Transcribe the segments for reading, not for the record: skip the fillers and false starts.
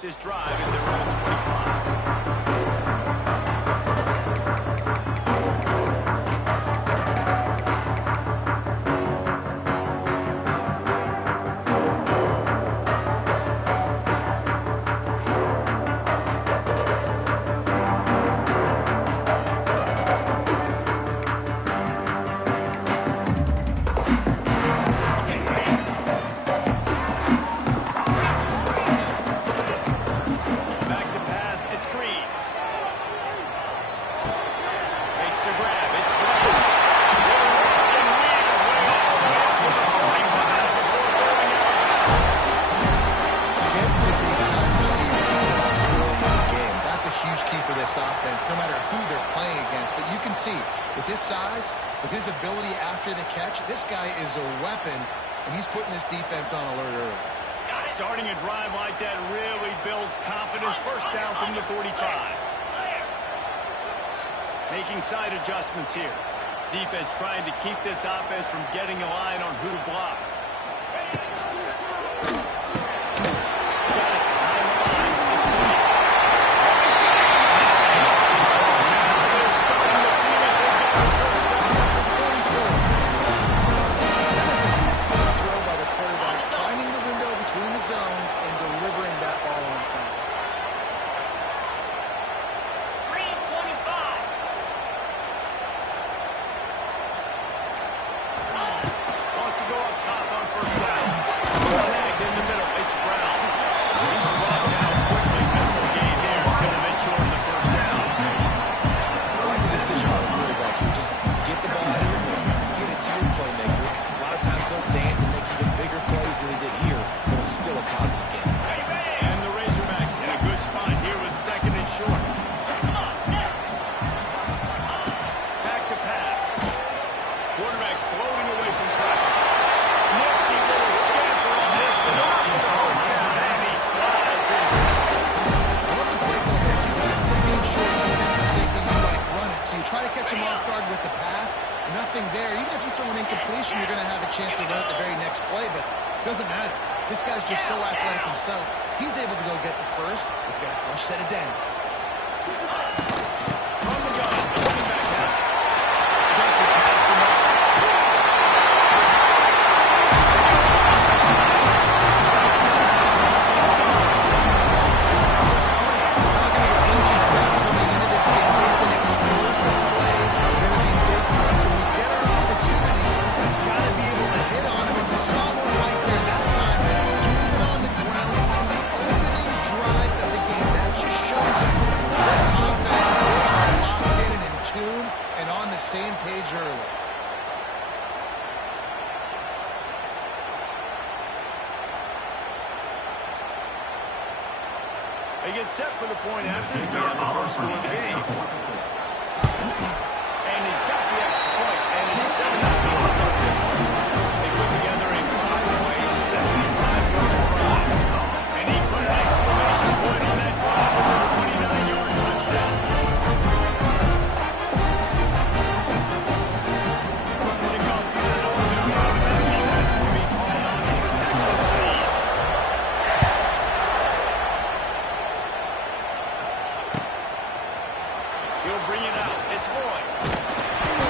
this drive at their own 25. No matter who they're playing against, but you can see with his size, with his ability after the catch, this guy is a weapon, and he's putting this defense on alert early. Starting a drive like that really builds confidence. First down from the 45. Making side adjustments here. Defense trying to keep this offense from getting a line on who to block. There, even if you throw an incompletion, you're going to have a chance to run it the very next play, but it doesn't matter. This guy's just so athletic himself. He's able to go get the first. He's got a fresh set of downs. From the gun, the running back has it. Gets it past the mark. Talking to the coaching staff coming into this game, they said explosive plays are going to be big for us. When we get our opportunities, we've got to be able to hit on them. And we saw one right there that time, doing it on the ground on the opening drive of the game. That just shows you this offense, they are locked in and in tune and on the same page early. They get set for the point after we have the first score of the game. And he's got the extra point, and it's 7-0 to start this one. They put together a 5-play, 75-yard drive. And he put an exclamation point on that drive with a 29-yard touchdown. Kickoff unit on the ground. This defense will be called on to protect this lead. He'll bring it out. It's Boyd.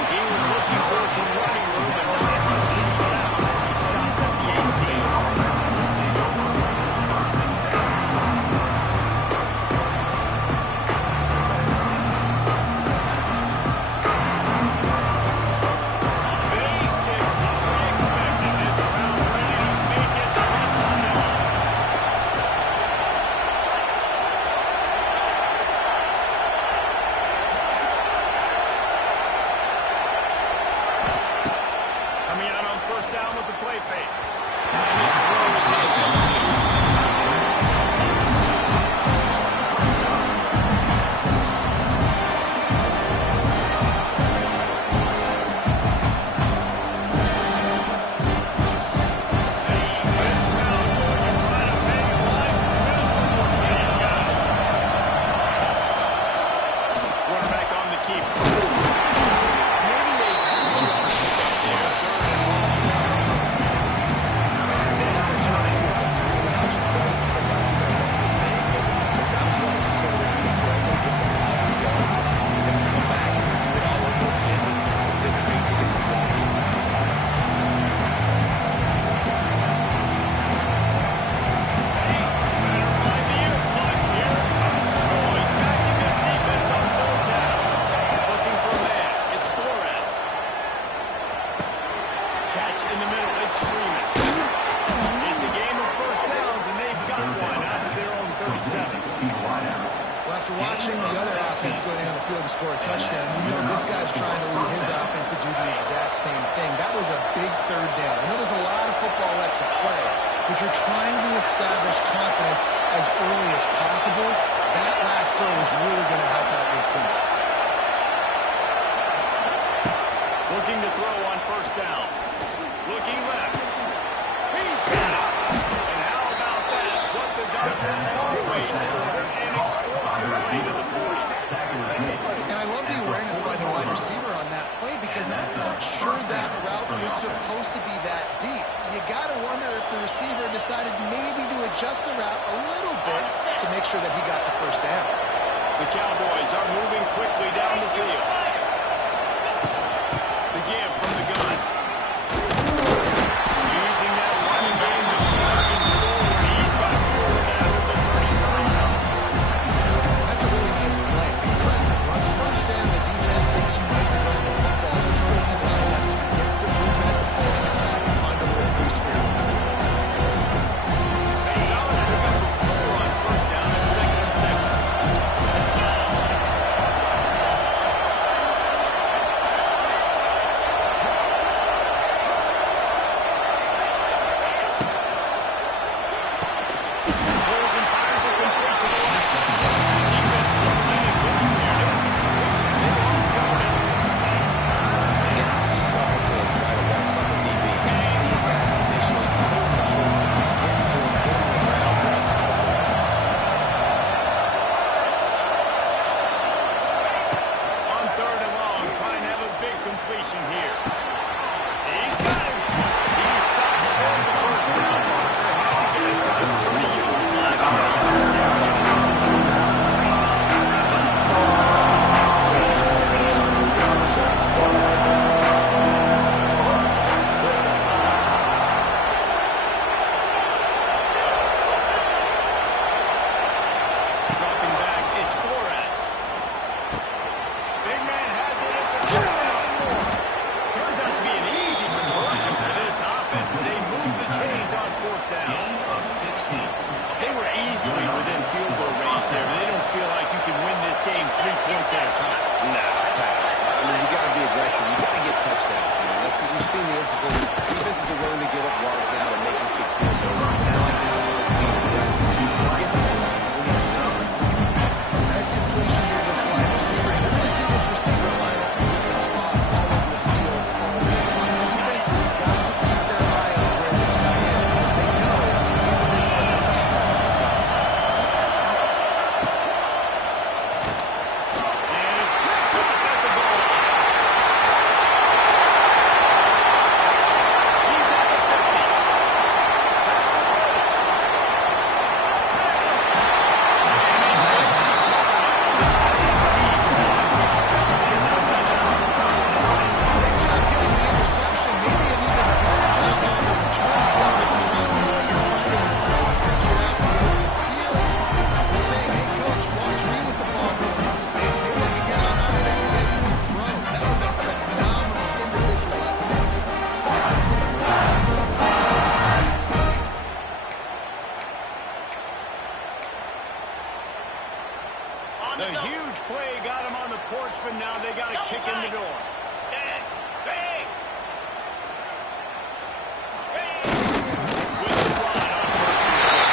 He was looking for some running room, but not much to be found as he stopped at the 18. This is what we expected. This crowd ready to make its presence known. Coming out on first down with the play fake. And this throw is in. This crowd going to try to make life miserable for these guys. Quarterback on the keeper. Maybe a field to score a touchdown. You know this guy's trying to lead his offense to do the exact same thing. That was a big third down. I know there's a lot of football left to play, but you're trying to establish confidence as early as possible. That last throw is really going to help out your team. Looking to throw on first down. Looking left. He's got it. And how about that? What the doctor always ordered, an explosive play to the 40. And I love the awareness by the wide receiver on that play because I'm not sure that route was supposed to be that deep. You got to wonder if the receiver decided maybe to adjust the route a little bit to make sure that he got the first down. The Cowboys are moving quickly down the field. The give from the gun. Using that running game to marching forward. He's got forward down to the 35. That's a really nice play. It's impressive. Once first down, the defense thinks you might be running the football. You still can line up, get some movement at the point of attack, and find a way to boost for your Solid pickup of 4 on first down and 2nd and 6. Pulls and fires it complete to the left. The defense building it loose here. There's a completion. They lost yardage. It's suffocated right away by the DB. Just seeing that initially pull the trigger, get to him, get him on the ground, then a tackle for loss. On 3rd and long, trying to have a big completion here. He's got him. He's stopped short of the first down marker. Had to get it to the 30-yard line. Dropping back, it's Flores. Big man has it. It's a first down and more. Turns out to be an easy conversion for this offense as they move the chains on 4th down. They were easily within field goal range there, but they don't feel like you can win this game 3 points at a time. Nah, pass. I mean, you got to be aggressive. You got to get touchdowns, man. You've seen the emphasis. Defenses are willing to give up yards now to make them kick field goals. I like this offense being aggressive. Get the points. We need sixes. Nice completion here, this wide receiver. You're going to see this receiver line up in good spots all over the field. Defense has got to keep their eye on where this guy is because they know he's a big part of this offense's success. And it's picked up at the goal line. He's at the 50. That's the play. A tackle. Great job getting the interception. Maybe an even better job on the return. You got to control the way you're finding the ball because you're out in the open field. You're saying, hey, coach, watch me with the ball going in space. Maybe I can get on offense and get a few throws. That was a phenomenal individual effort. The huge play got him on the porch, but now they got a kick in the door. With the run on first and goal.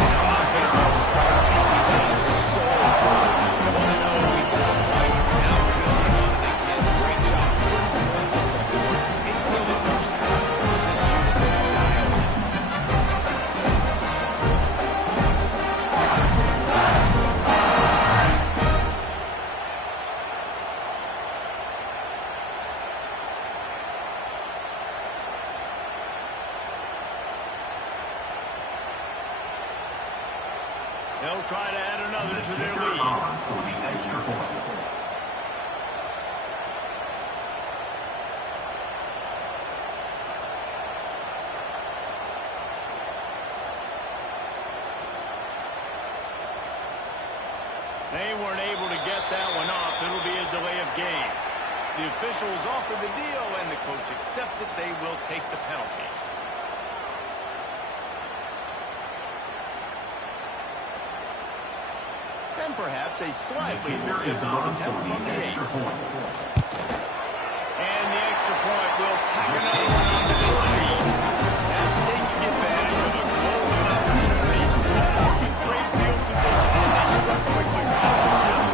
This offense has started the season so good. 1-0, we got it right. Now building on it. They did a great job putting points on the board. It's still the first half. This unit is dialed in. They'll try to add another to their lead. They weren't able to get that one off. It'll be a delay of game. The officials offer the deal, and the coach accepts it. They will take the penalty. and perhaps a slightly more difficult attempt from the 8. And the extra point will tack another one onto this lead. That's taking advantage of a golden opportunity set up in great field position, and they struck quickly for the touchdown.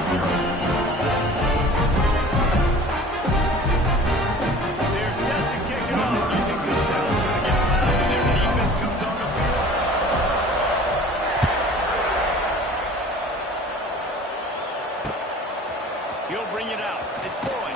They're set to kick it off. You think this crowd's going to get loud and their defense comes on the field? He'll bring it out. It's going.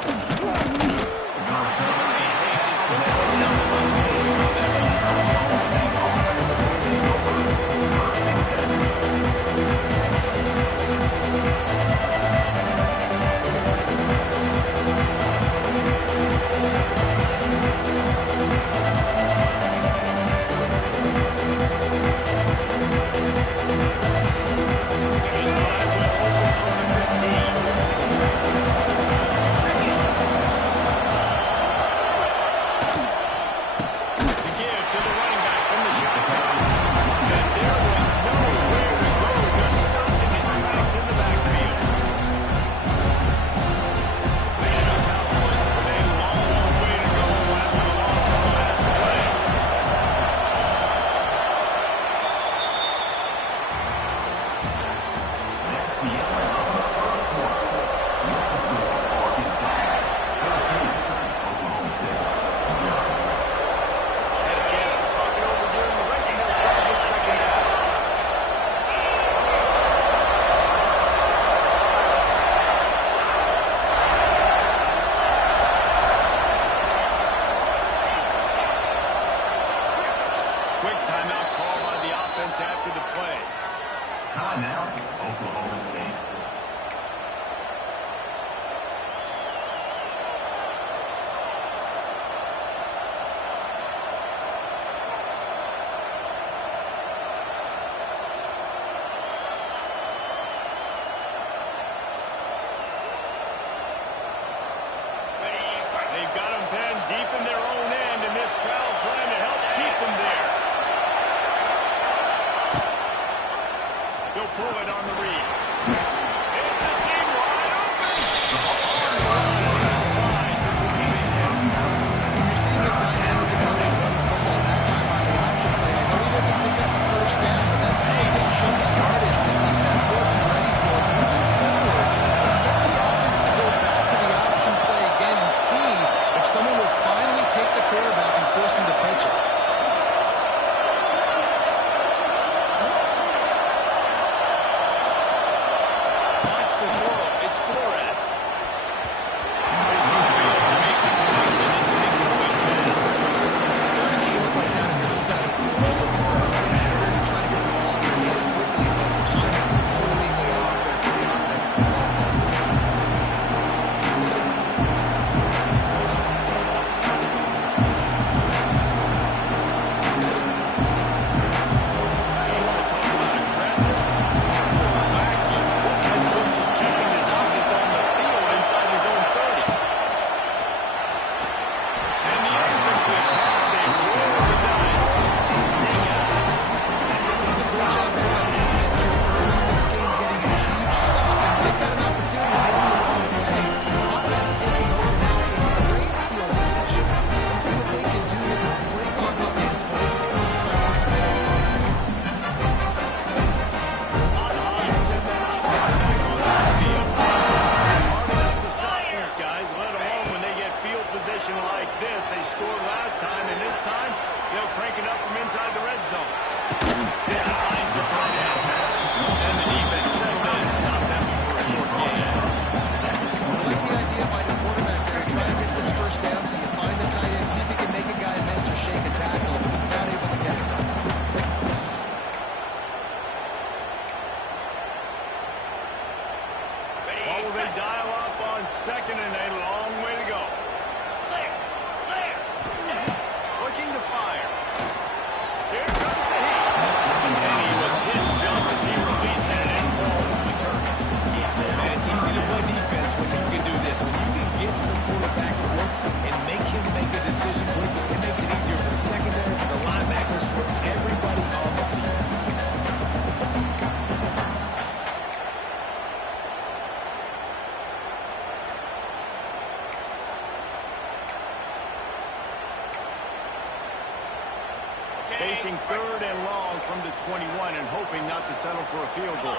After the play. Timeout, Oklahoma State. They've got them pinned deep in their own end, and this crowd trying to help keep them there. He'll pull it on the read. It's a seam wide open. You're seeing this dynamic ability to run the football that time on the option play. I know he doesn't pick up the first down, but that's still a good chunk of yardage the defense wasn't ready for moving forward. Expect the offense to go back to the option play again and see if someone will finally take the quarterback and force him to pitch it. Like this, they scored last time, and this time they'll crank it up from inside the red zone. Yeah, finds the tight end. And the defense settled in and stopped them for a short gain. I like the idea by the quarterback there. Try to get this first down so you find the tight end, see if you can make a guy miss or shake a tackle. Not able to get it. What will they dial up on second and a long way to go? Looking to fire. Here comes the heat. And he was hit just as he released that end ball from the turret. Man, it's easy to play defense when you can do this. When you can get to the quarterback quick and make him make a decision quick, it makes it easier for the secondary, for the linebackers, for everybody on the field. facing 3rd and long from the 21 and hoping not to settle for a field goal.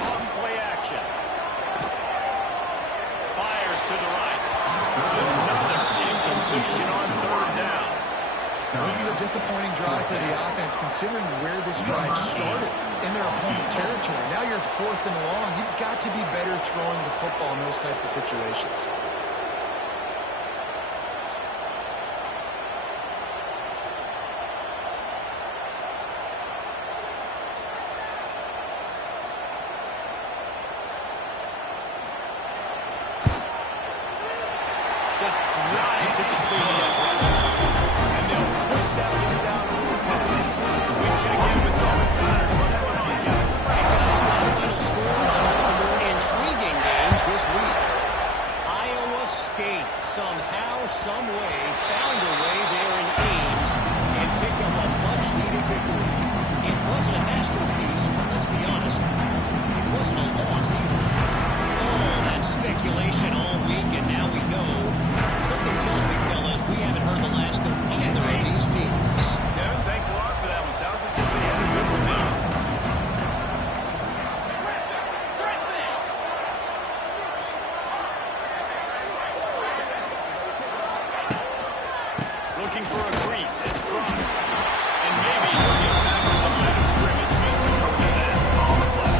Off-play action. Fires to the right. Another incompletion on 3rd down. This is a disappointing drive for the offense, considering where this drive started in their opponent territory. Now you're 4th and long. You've got to be better throwing the football in those types of situations. Just drives it between the uprights. And they'll push that one down a little further. We check in with Roman Connors. What's going on, Kevin? Hey guys, got a final score on one of the more intriguing games this week. Iowa State somehow, some way, found a way there in Ames and picked up a much-needed victory. It wasn't a masterpiece, but let's be honest, it wasn't a loss either. All that speculation all week, and now we know. Something tells me, fellas, we haven't heard the last of either of these teams. Kevin, thanks a lot for that one. Sounds as if we had a good performance. Looking for a crease. It's Brock. And maybe he'll get back on the line of scrimmage. But don't forget that on the play.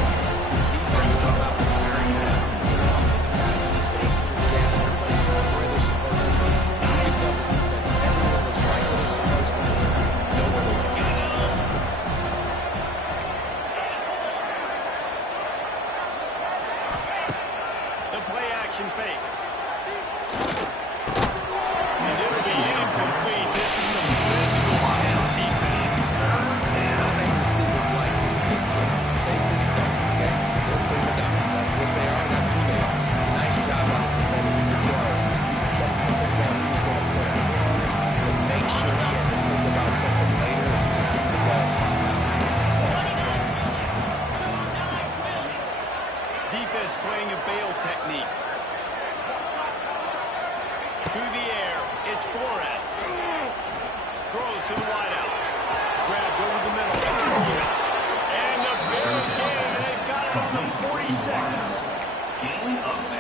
Defense is about preparing that. Offensive guys can stay in the gaps. Everybody where they're supposed to be. You can tell the defense everyone was right where they're supposed to be. Nowhere to go. The play action fake. And it'll be incomplete. This is some physical pass defense. And receivers like to get hit. They just don't, okay? They're prima donnas. That's what they are. That's who they are. Nice job on the defender. You can tell he's catching the football. He's going to put a hit on him to make sure he had to think about something later and you can see the ball pop out. Defense playing a bail technique. To the air. It's Flores. Throws to the wideout. Grabbed over the middle. It's Freeman. And the big game. They've got it on the 46.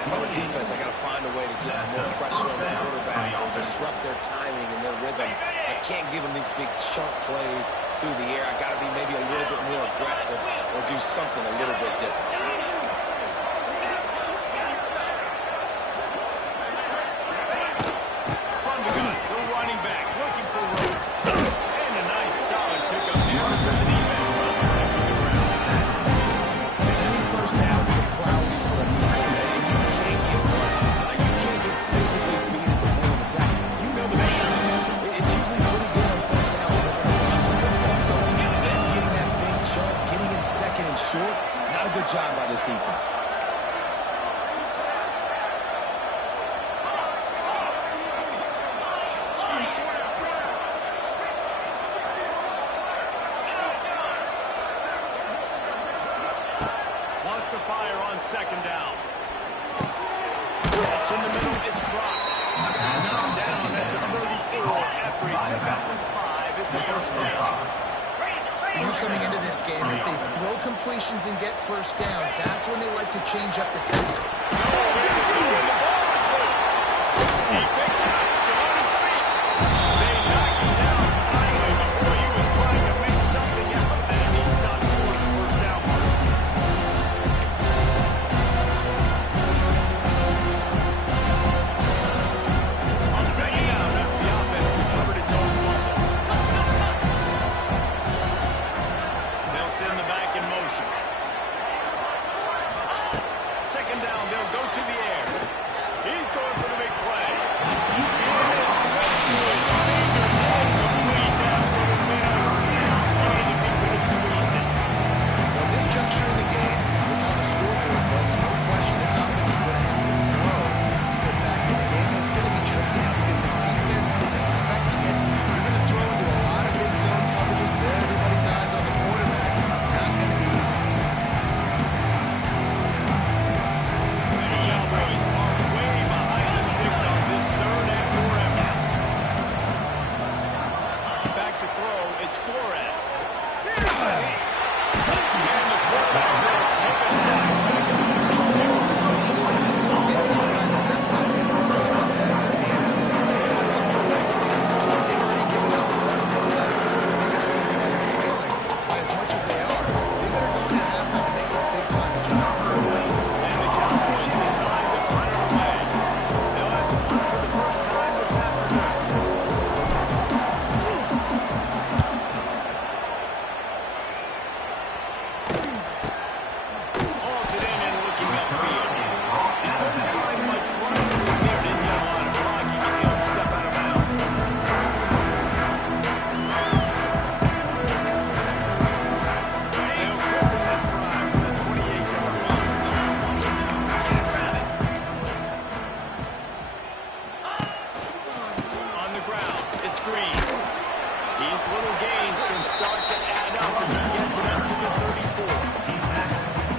From a defense, I got to find a way to get some more pressure on the quarterback or disrupt their timing and their rhythm. I can't give them these big chunk plays through the air. I got to be maybe a little bit more aggressive or do something a little bit different. From the gun. The running back. Looking for room. And a nice solid pickup there. The defense wrestles him to the ground. Any first downs are cloudy for a defense, and you can't get much. You can't get physically beat at the point of attack. You know the percentages. It's usually pretty good on first down when they're going to run the football. So them getting that big chunk, getting in 2nd and short, not a good job by this defense. Wants to fire on 2nd down. Catch in the middle. It's dropped. Down at the 34 after he took out with 5. It's a first down. You coming into this game, if they throw completions and get first downs, that's when they like to change up the tempo. He picks it up, still on his feet. They knock him down finally, but boy, he was trying to make something out of that. He stopped short of the first down mark. On 2nd down, after the offense recovered its own fumble. They'll send the back in motion. 2nd down, they'll throw. It's Flores. Here's the heat. And the quarterback will take a sack back at the 36. Maybe we've gotten to halftime, and this offense has their hands full trying to keep this quarterback standing up. So they've already given up multiple sacks. That's the biggest reason why they're trailing by as much as they are. They better go into halftime and make some big-time adjustments. And the Cowboys decide to punt it away. They'll have to punt for the first time this afternoon. Holds it in and looking upfield. He couldn't find much running room there. Didn't get a lot of blocking, and he'll step out of bounds. They'll christen this drive from the 28-yard line. On the ground, it's Green. These little gains can start to add up as he gets it up to the 34.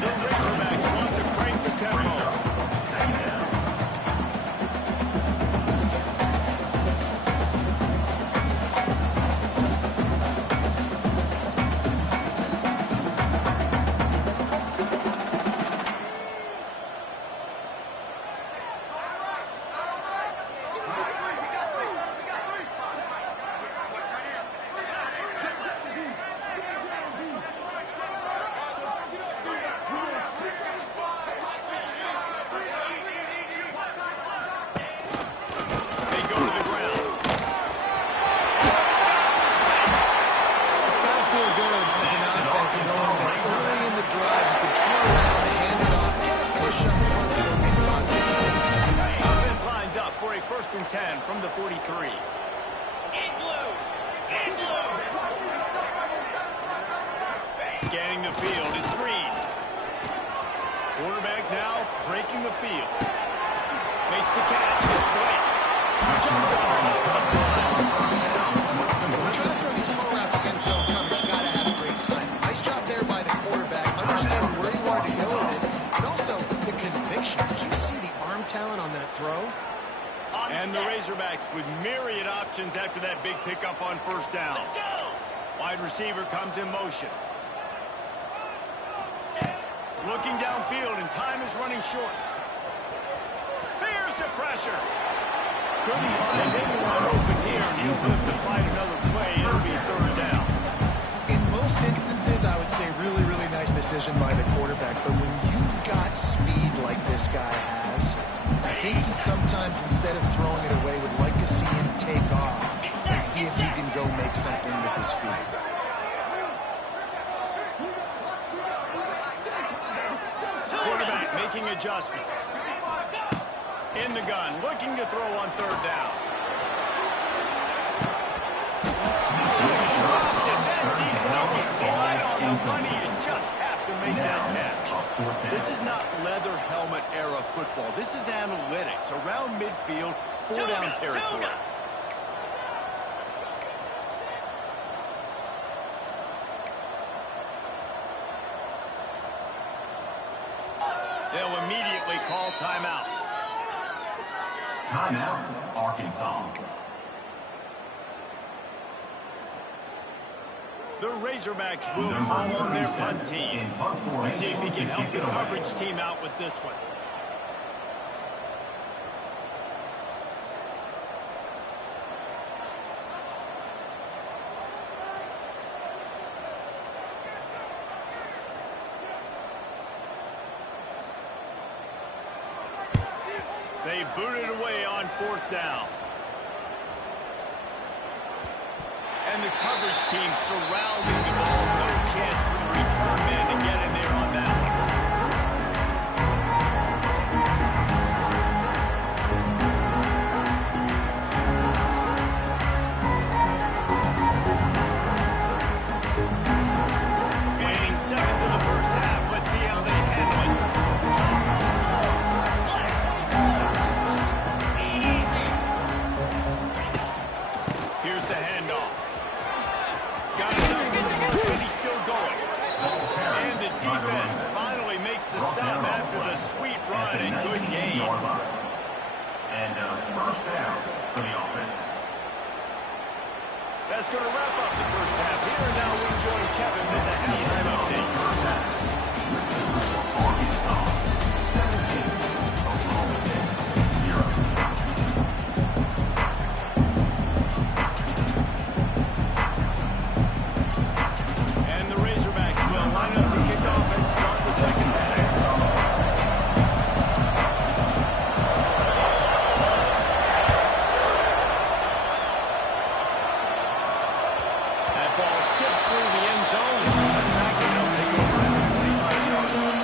The Razorbacks want to crank the tempo. They go to the ground. It's got to feel good as an offense knowing that early in the drive you can turn around, hand it off, get a push up front that'll make positive. Offense lines up for a 1st and 10 from the 43. Scanning the field, it's Green. Quarterback now breaking the field. Makes the catch, it's Blake. Jumped on top of the line. When we're trying to throw these full routes against zone coverage, you got to have a great time. Nice job there by the quarterback, understanding where he wanted to go with it, and also the conviction. Did you see the arm talent on that throw? And the Razorbacks with myriad options after that big pickup on 1st down. Wide receiver comes in motion. Looking downfield, and time is running short. Here's the pressure. Couldn't find anyone open here, and he'll live to fight another play. It'll be 3rd down. In most instances, I would say really, really nice decision by the quarterback. But when you've got speed like this guy has, I think he sometimes, instead of throwing it away, would like to see him take off and see if he can go make something with his feet. Quarterback making adjustments. In the gun, looking to throw on 3rd down. Dropped it. That deep ball was right on the money. You just have to make that catch. This is not leather helmet era football. This is analytics. Around midfield, 4-down territory. They'll immediately call timeout. Timeout, Arkansas. The Razorbacks will call on their punt team. Let's see if he can help the coverage team out with this one. They boot it away on 4th down. And the coverage team surrounding the ball. No chance for the return man to get in there on that one. Gaining 7 to the 1st half. Let's see how they handle it. Here's the handoff. Got it up for the first, and he's still going. And the defense finally makes the stop after the sweet run and good game. And 1st down for the offense. That's going to wrap up the first half here. And now we join Kevin with the halftime update. Arkansas 17, Oklahoma State 0. And the Razorbacks will line up to kick off and start the second half. That ball skips through the end zone. It's a touchback, and they'll take over at the 25-yard line.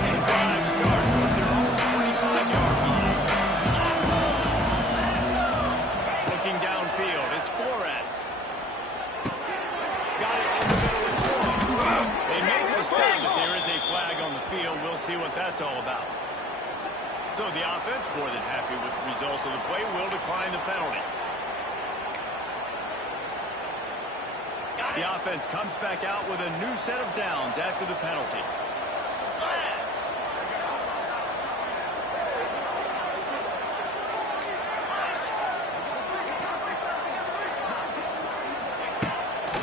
And drive starts from their own 25-yard line. Looking downfield, it's Flores. Got it in the middle, it's Floyd. They make the stop, but there is a flag on the field. We'll see what that's all about. So the offense, more than happy with the result of the play, will decline the penalty. The offense comes back out with a new set of downs after the penalty.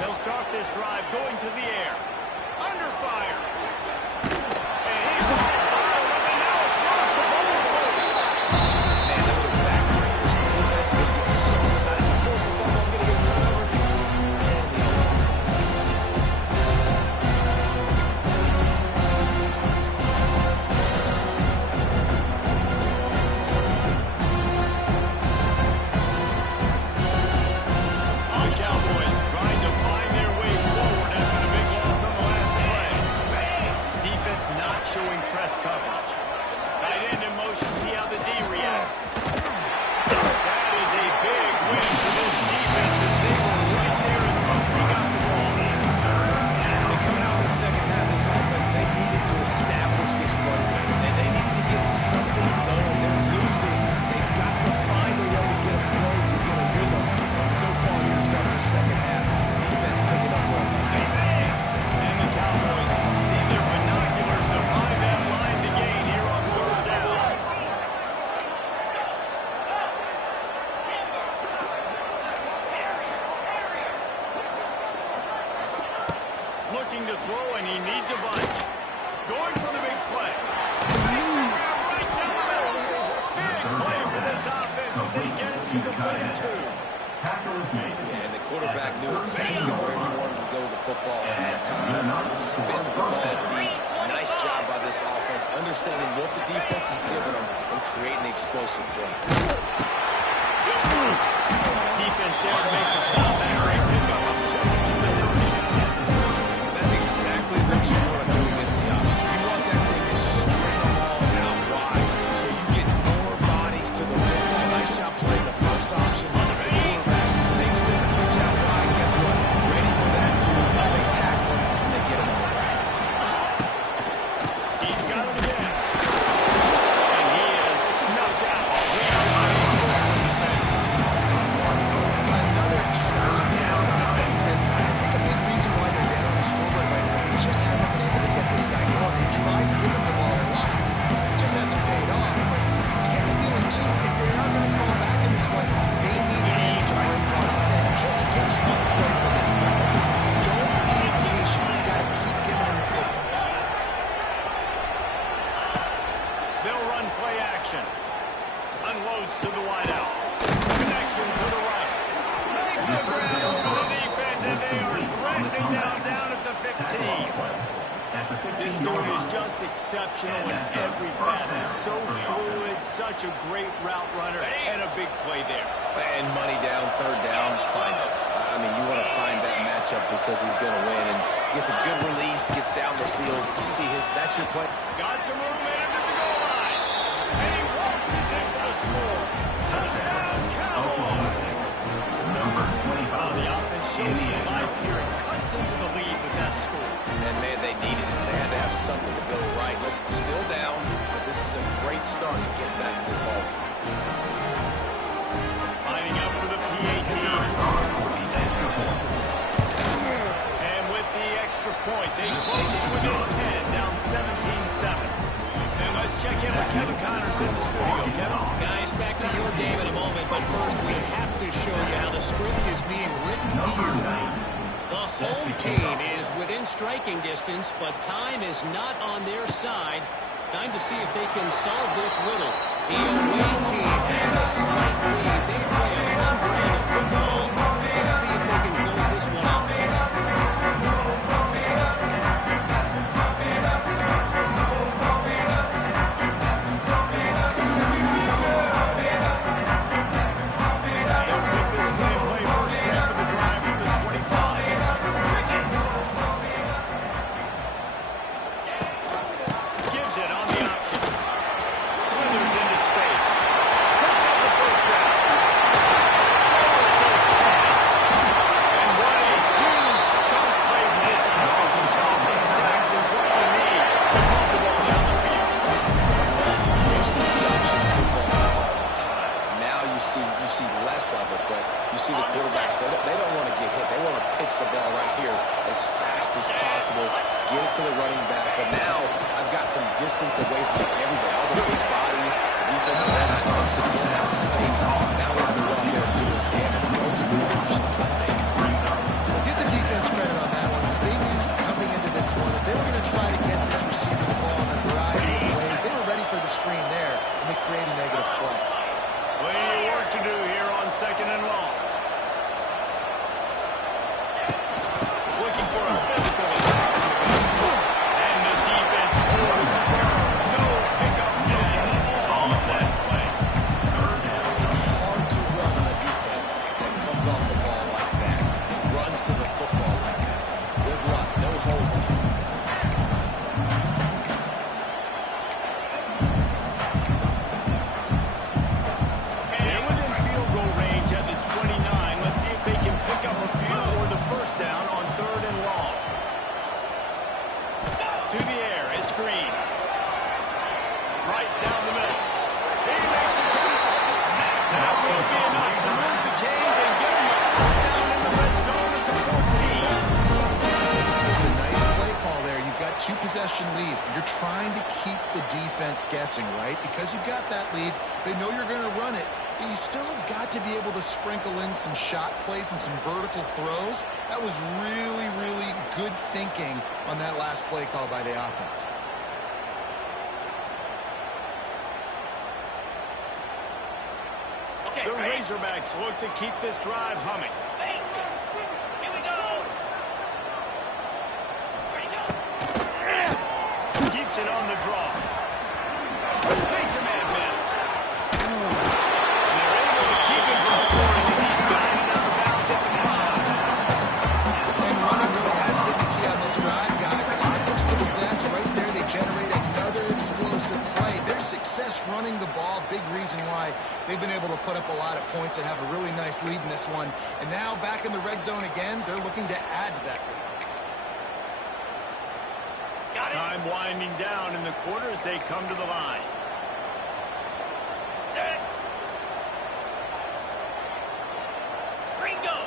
They'll start this drive going to the air. Under fire. And he's fired up, and now it's lost. The ball is loose. Man, those are backbreakers. The defense is going to get so excited. He throws the ball, I'm going to get a turnover. And the offense falls down. The Cowboys trying to find their way forward after the big loss on the last play. Defense not showing press coverage. Tight end in motion, see how the D reacts. That is a big win for this defense as they were right there as soon as he got the ball. And coming out in the second half, this offense, they needed to establish this run game. And they needed to get something going. They're losing. They've got to find a way to get a flow, to get a rhythm. And so far here to start the second half, defense picking up where it left off. And the Cowboys need their binoculars to find that line to gain here on third down. Looking to throw, and he needs a bunch. Going for the big play. Makes it right down the middle. Big play for this offense as they get it to the 32. Tackle is made. And the quarterback knew exactly where he wanted to go with the football at time. Spins the ball deep. Nice job by this offense, understanding what the defense is giving them and creating an explosive play. Defense there to make the stop. That great pickup up to the 30. That's exactly what you want to do against the option. You want that thing to string the ball out wide so you get more bodies to the football. Nice job playing the first option. The quarterback, they've sent the pitch out wide. Guess what? Ready for that too. They tackle him and they get him on the ground. He's got it again. And he is snuffed out. We are live on this one defense. Another tough run pass on offense, and I think a big reason why they're down on the scoreboard right now is they just haven't been able to get this guy going. They've tried to give him the ball a lot. It just hasn't paid off, but you get the feeling, too, if they are going to fall back in this one, they need him to break one. And it just takes one play for this guy. Don't be impatient. You got to keep giving him the football. They'll run play action. Unloads to the wideout. Connection to the right. Makes the ground over the defense, and they are threatening down at the 15. This dude is just exceptional in every facet. So fluid, such a great route runner, and a big play there. And money down, third down, find him. I mean, you want to find that matchup because he's going to win. And gets a good release, gets down the field. You see that's your play. Got some room in to the goal line. And he waltzes in for the score. Touchdown, Cowboys. Number Oh, 25. the offense shows some life here and cuts into the lead with that score. And, man, they needed it. They had to have something to go right. Listen, still down, but this is a great start to get back in this ball game. Lining up for the PAT. Number 40, extra point. point. They close to within 10, down 17-7. And let's check in with Kevin Connors in the studio. Kevin? Guys, back to your game in a moment, but first we have to show you how the script is being written here. The home team is within striking distance, but time is not on their side. Time to see if they can solve this riddle. The away team has a slight lead. They play a fun brand of football. Let's see if they can close this one out. Lead. You're trying to keep the defense guessing, right? Because you've got that lead, they know you're going to run it, but you still have got to be able to sprinkle in some shot plays and some vertical throws. That was really, really good thinking on that last play call by the offense. The Razorbacks look to keep this drive humming. Keeps it on the draw. Makes a man miss. And they're able to keep him from scoring as he's diving out of bounds at the 5. And running really has been the key on this drive, guys. Lots of success right there. They generate another explosive play. Their success running the ball, big reason why they've been able to put up a lot of points and have a really nice lead in this one. And now back in the red zone again, they're looking to add to that lead. Time winding down in the quarter as they come to the line. Set. Ringo.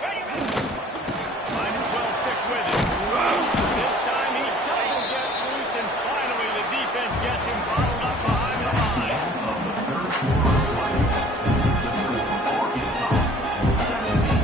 Ready. Might as well stick with it. This time he doesn't get loose, and finally the defense gets him bottled up behind the line. Of the third quarter of play, the score is 17.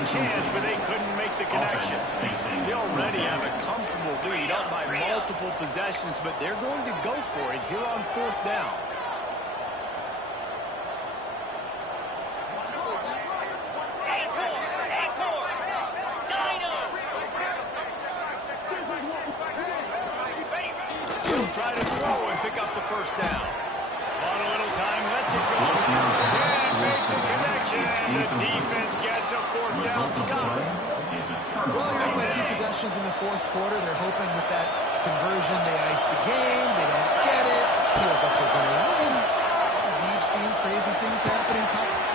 Chance, but they couldn't make the connection. They already have a comfortable lead up by multiple possessions, but they're going to go for it here on 4th down. He'll try to throw and pick up the 1st down. On a little time, lets it go. Can't make the connection, and the defense gets a 4th down stop. possessions in the fourth quarter. They're hoping with that conversion they ice the game. They don't get it. Feels like they're going to win. We've seen crazy things happen in college.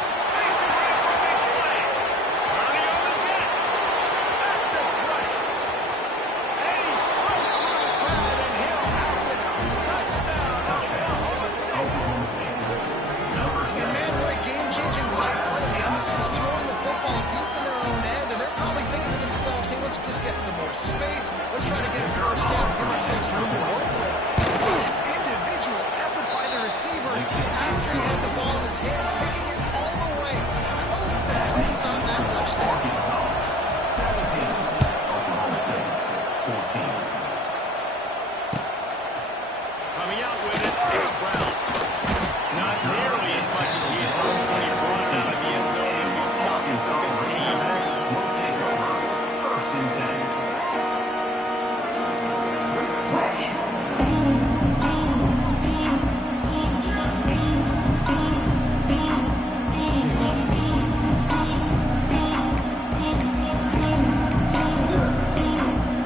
Let's just get some more space. Let's try to get a first down, give ourselves room to work with. Individual effort by the receiver after he had the ball in his hand, taking it all the way coast to coast on that touchdown. 17, Oklahoma State, 14. Coming out with it, it's Brown. Not nearly as much as he is hoping when he brought it out of the end zone and we stopped at 15. Will take over. First and 10.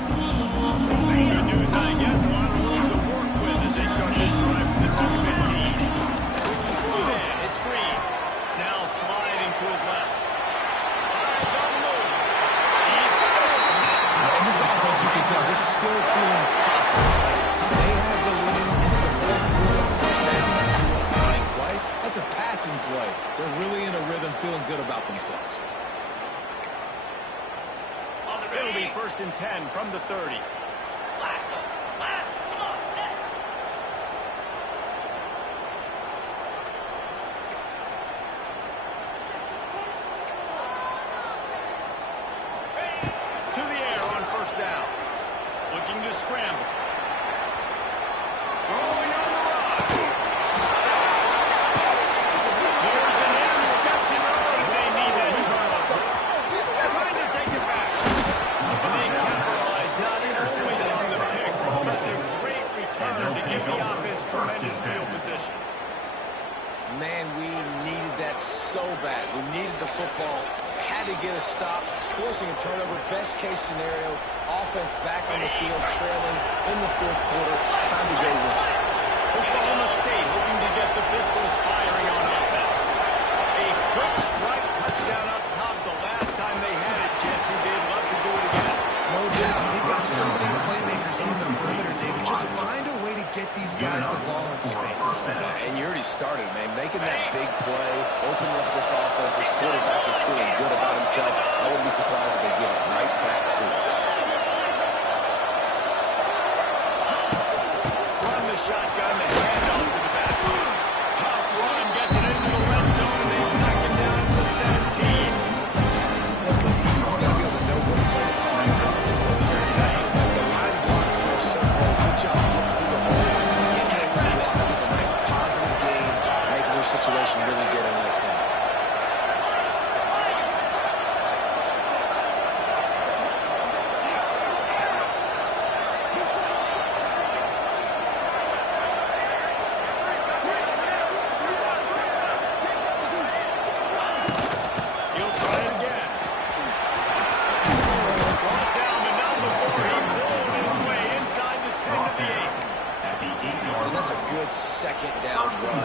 Good news, I guess. A lot of room to work with as they start this drive from their own 15. Switching through there, it's Green. Now sliding to his left. Eyes on the move. He's got it. In this offense, you can tell, just still feeling confident. They have the lead. It's the fourth quarter. First down. That's not a running play. That's a passing play. They're really in a rhythm, feeling good about themselves. On the It'll ready. be first and 10 from the 30. Lasso. Come on, set. To the air on first down. Looking to scramble. Going on the run. There's an interception. Oh, they need that turnover. Trying to take it back. And they capitalize not only on the pick, but a great return to give the offense tremendous field position. Man, we needed that so bad. We needed the football. Had to get a stop, forcing a turnover. Best case scenario, offense back on the field, trailing in the fourth quarter. Time to go win. Oklahoma State hoping to get the Pistols firing on offense. A quick strike touchdown up top the last time they had it. Jesse, they'd love to do it again. No doubt. They've got so many playmakers on the perimeter, David. Just find a way to get these guys the ball in space. And you already started, man. Making that big play, opening up this offense. This quarterback is feeling good about himself. I wouldn't be surprised if they give it right back to him. Run the shotgun, the handoff to the back. Tough run, gets it into the red zone, and they knock him down to the 17. Listen, you got to be able to know what play to call out. The line blocks for a circle. Good job getting through the hole. Getting able to block with a nice positive gain, making their situation really good on the next down. He'll try it again. Brought down, but not before he rolled his way inside the 10 to the 8. At the 8-yard And that's a good second down run.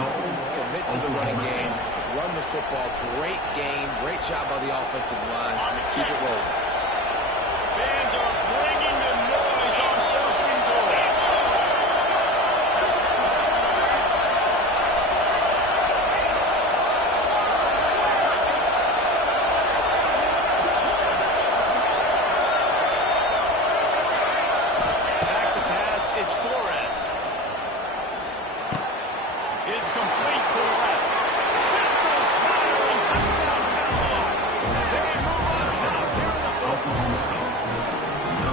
Commit to the running game. Run the football. Great gain. Great job by the offensive line. Keep it rolling. Fans are bringing the noise on first and goal. Back to pass, it's Flores. It's complete to the left. Pistols firing, touchdown Cowboys. They move on top here in the fourth. Oklahoma State.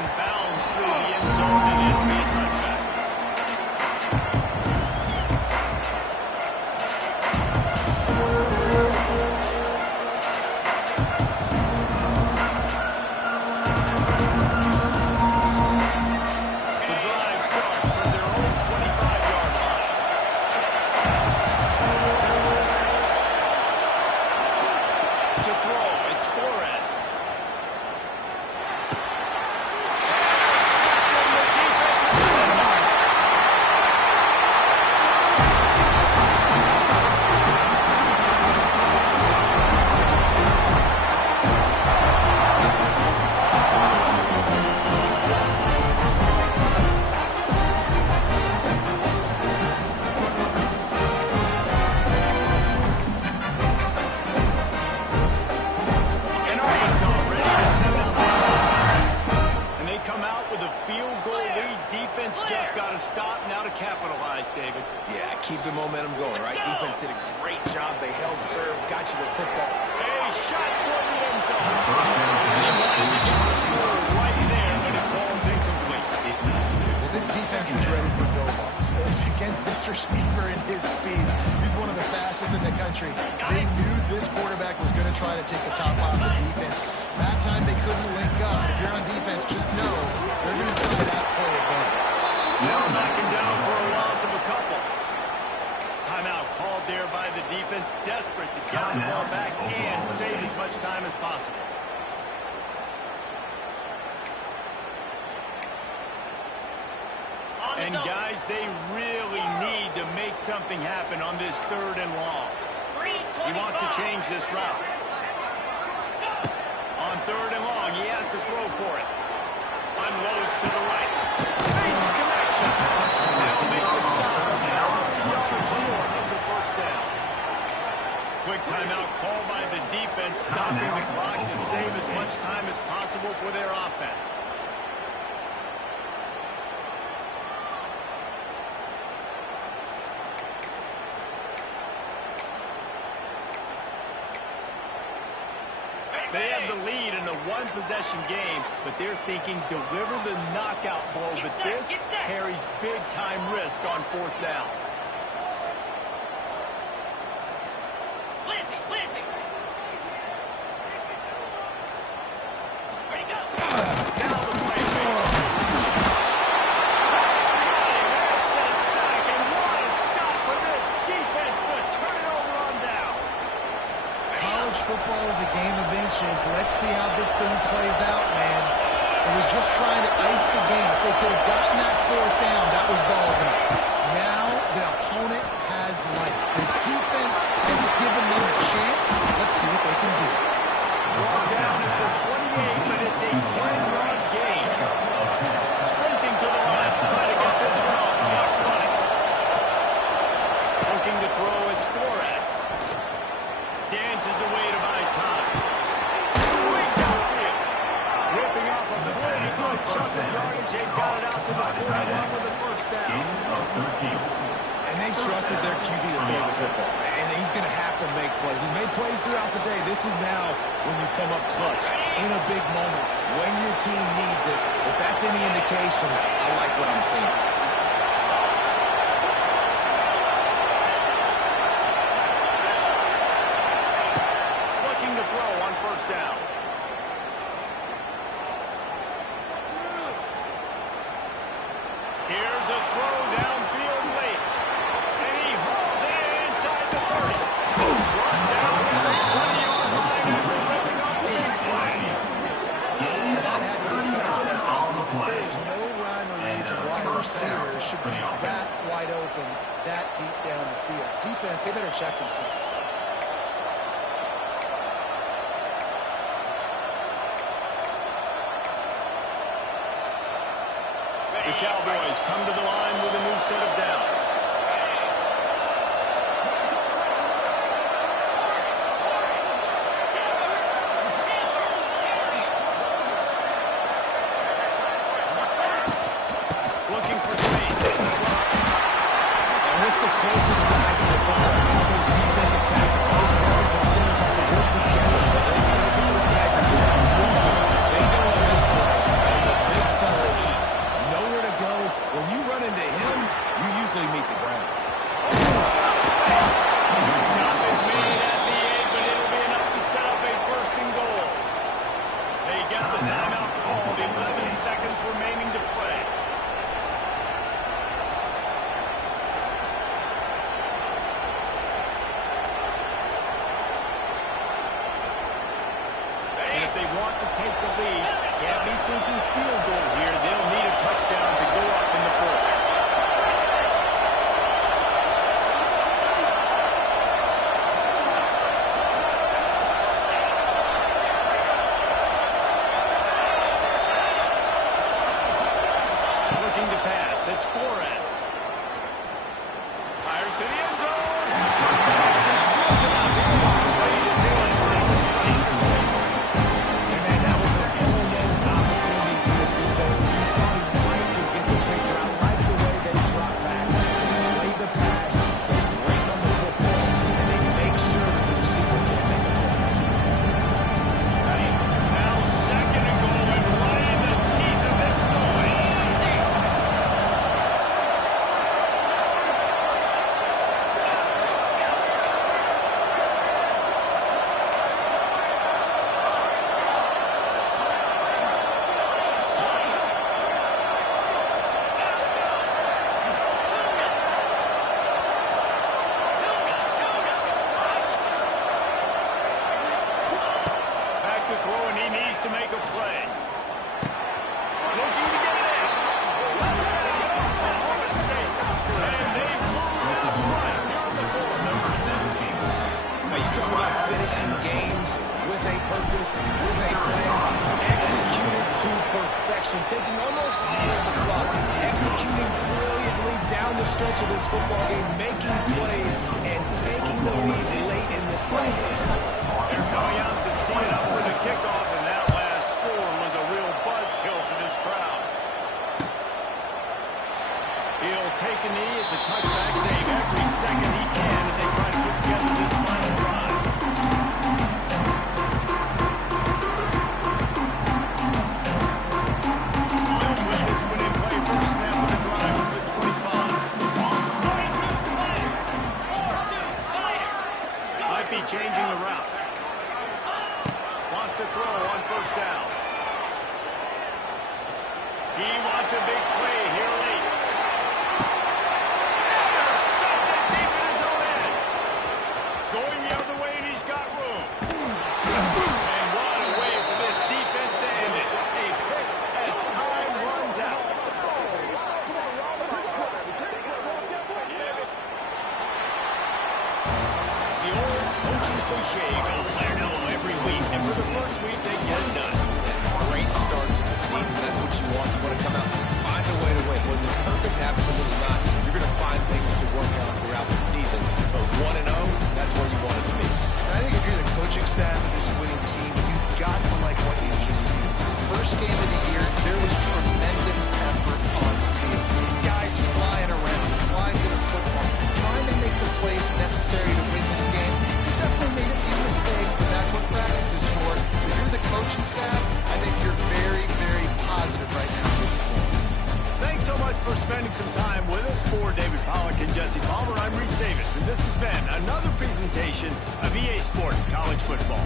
and bounds through the end zone and it'll be a touchback. The drive starts from their own 25-yard line. To throw, it's Flores. And Arkansas ready to send out this offense. And they come out with a field goal lead. Defense just got to stop now to capitalize, David. Yeah, keep the momentum going, right? Defense did a great job. They held serve, got you the football. A shot toward the end zone. And he wanted to get the score right there, but it falls incomplete. Well, this defense was ready for go balls. Against this receiver and his speed. He's one of the fastest in the country. They knew this quarterback was going to try to take the top off the defense. That time they couldn't link up. If you're on defense, just know they're going to try that play again. Now backing down for a loss of a couple. Timeout called there by the defense, desperate to get the ball back and save as much time as possible. And guys, they really need to make something happen on this 3rd and long. He wants to change this route. On 3rd and long, he has to throw for it. Unloads to the right. Makes a connection. They'll make the stop about a yard short of the first down. Quick timeout called by the defense, stopping the clock to save as much time as possible for their offense. They have the lead in a one-possession game, but they're thinking deliver the knockout blow. But this carries big-time risk on 4th down. Lizzie. Ready, go. Now the play fake. That's a sack, and what a stop for this defense to turn it over on downs. College football is a game of inches. Let's see how this thing plays out, man. They were just trying to ice the game. If they could have gotten that 4th down, that was ball game. Now the opponent has life. The defense has given them a chance. Let's see what they can do. Ball down at the 28, but it's a 10-yard gain. Sprinting to the line to try to get this one off. Clock's running. Looking to throw, it's Flores. Dances away to buy time. Way downfield. Ripping off a pretty good chunk of yardage. They got it out to the 41 with the first down. And they trusted their QB to throw the football. And he's going to have to make plays. He's made plays throughout the day. This is now when you come up clutch in a big moment when your team needs it. If that's any indication, I like what I'm seeing. Looking to throw on 1st down. Here's a throw downfield late. And he hauls it inside the 30. Run down at the 20-yard line after ripping off the big play. And that had to be coverage best on defense. There is no rhyme or reason why a receiver should be that wide open, that deep down the field. Defense, they better check themselves. The Cowboys come to the line with a new set of downs. Looking for space. And what's the closest guy to the football? It's those defensive tackles. Those guards and centers have to work together. They got to get those guys in this movement. They know on this play, and the big George Flores. Fires to the end zone. Pass is broken up. Wade is in trying to strike for 6. And man, that was an ill-managed opportunity for this defense. You thought he might could get the picture. I like the way they drop back, play the pass, they break on the football, and they make sure that the receiver can't make a play. Now second and goal and right in the teeth of this noise. Back to throw, and he needs to make a play. Looking to get it in. That's a mistake. And they've moved out front. Here on the floor, number 17. Now you talk about finishing games with a purpose, with a plan, executed to perfection, taking almost all of the clock, executing brilliantly down the stretch of this football game, making plays, and taking the lead late in this ball game. They're coming out to tee it up for the kickoff, and that last score was a real buzzkill for this crowd. He'll take a knee. It's a touchback save every second he can as they try to put together this final drive. Miles with this one in play, first snap of the drive from the 25. Might be changing the route. Wants to throw on first down. He wants a big play here late. Intercepted deep in his own end. Going the other way, and he's got room. And what a way for this defense to end it. A pick as time runs out. The old coaching cliche, go play no every week. And for the first week, they get it done. Great start to the season. That's what you want. You want to come out and find a way to win. Was it perfect? Absolutely not. You're going to find things to work on throughout the season. But 1-0, that's where you want it to be. I think if you're the coaching staff of this winning team, you've got to like what you just seen. First game of the year, there was tremendous effort on the field. Guys flying around, flying to the football, trying to make the plays necessary to win this game. You definitely made a few mistakes, but that's what practice is for. If you're the coaching staff, I think you're very, very positive right now. Thanks so much for spending some time with us. For David Pollack and Jesse Palmer, I'm Reese Davis, and this has been another presentation of EA Sports College Football.